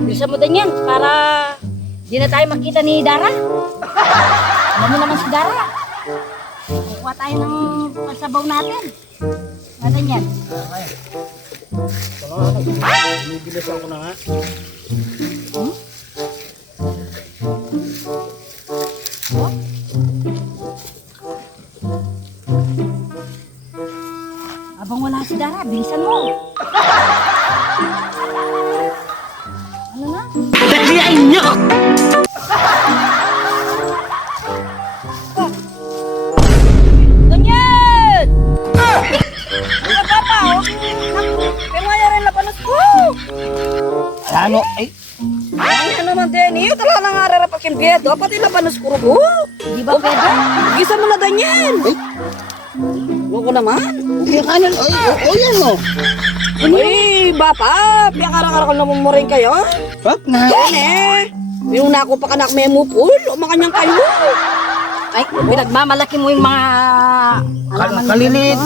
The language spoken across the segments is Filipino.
Bilisan mo din yan para di na tayo makita ni Dara. Alam mo naman si Dara. Kukuha tayo ng pasabaw natin. Ano yan? Bibilisan ko na nga. Abang wala si Dara, bilisan mo. Ano na? Dalian nyo! Ganyan! Ano ba pa, oh? Kaya nga rin lapanos ko. Ano? Ay, Ano naman din, iyo talaga nga rarapakin biedo, pati labanos ko rugo. Di ba pwede? Gisa mo na ganyan. Loko naman. kaya kanan. Ay, yan o. Ay, bapa, piyakara-kara na mo rin kayo. Wag na. Yan eh. Yung nako pa kanak memo pool, umakanyang kayo. Ay, pinagmamalaki mo yung mga alaman mo. Kalilit.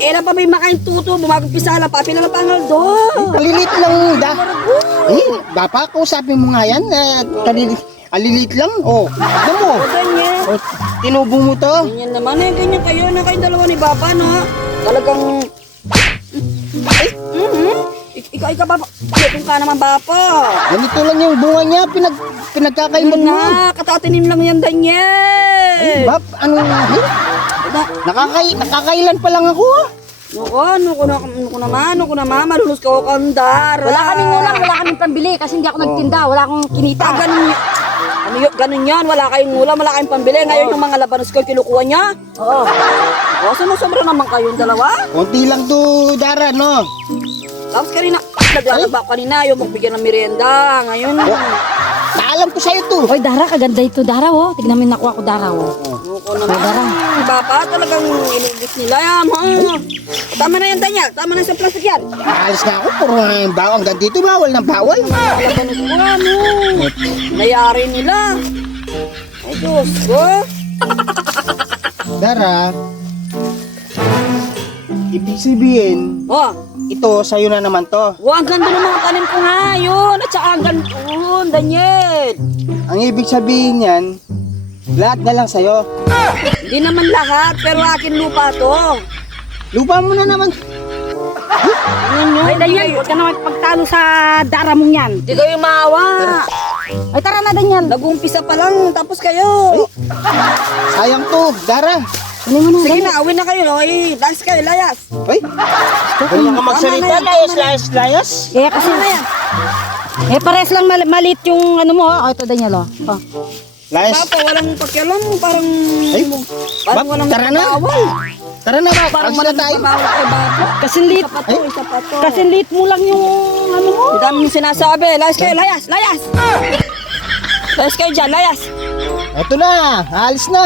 Era pa may makain tuto, bumagpisa lang, papila lang pangal doon. Kalilit lang da. Ay, bapa, kausapin mo nga yan. Kalilit. Alilit lang. Oh, ano mo? O ganyan. Oh, tinubo mo to. Ganyan naman eh, ganyan kayo na kayong dalawa ni Bapa, no? Talagang... Ay, ikaw, Bapa. Kung ka naman, Bapa. Ganito lang yung bunga niya. Pinagkakaiman mo. Katatinim lang yan, Daniel. Bap, ano? Nakakailan pa lang ako ah. Nuko naman, malulus ka o kandar. Wala kaming ulam, wala kaming pambili kasi hindi ako nagtinda, wala akong kinita. Ganun yan, wala kayong ulam, wala kayong pambili. Ngayon yung mga labanos ko, kinukuha niya. Oo. O, sumusobra naman kayong dalawa. Konti lang to, Dara, no? Tapos kanina, naglalaba kanina, yung magbigyan ng merienda. Ngayon, Naalam ko sa'yo to. Oy, Dara, kaganda ito, Dara, oh. Tignan mo yung nakuha ko, Dara, oh. nuko naman. Bapa, talagang inubis nila yan, ha? Tama na yan, Daniel. Tama na sa plastic yan. Alis na ako, puro nga yung bawal. Hanggang dito, bawal ng bawal. Labanos ko nga, no? Nayari nila. Ay, Diyos ko. Dara, ibig sabihin, Oh, ito, sa'yo na naman to. ang ganda ng mga tanim ko nga yun. At saka ang ganda yun, Daniel. Ang ibig sabihin yan, lahat na lang sa'yo. Hindi naman lahat, pero akin lupa to. Lupa mo na naman. Ay, Daniel, huwag ka na magpagtalo sa Dara mong yan. Hindi kayo maawa. Ay, tara na, Daniel. Nag-umpisa pa lang, tapos kayo. Sayang to, Dara. Ano mo na, Sige Daniel? na, awin na kayo. No? Ay, dance kayo, layas. Ay, ganyan ka magsalita, layas. Eh, kasi na yan. Eh, pares lang malit yung ano mo, oh. Ito, Daniel, oh. Oh. Layas. Papa, walang pakialam. Parang Bap, walang tara na. bawal. Tara na, Bap. Parang Alis na walang tayo. bawal kay Bapa. Kasi lit. Isa pa to, isa pa to. Kasi lit mo lang yung ano mo. Ang dami yung sinasabi. Layas kayo, layas, layas. Layas kayo dyan, layas. Ito na, alis na.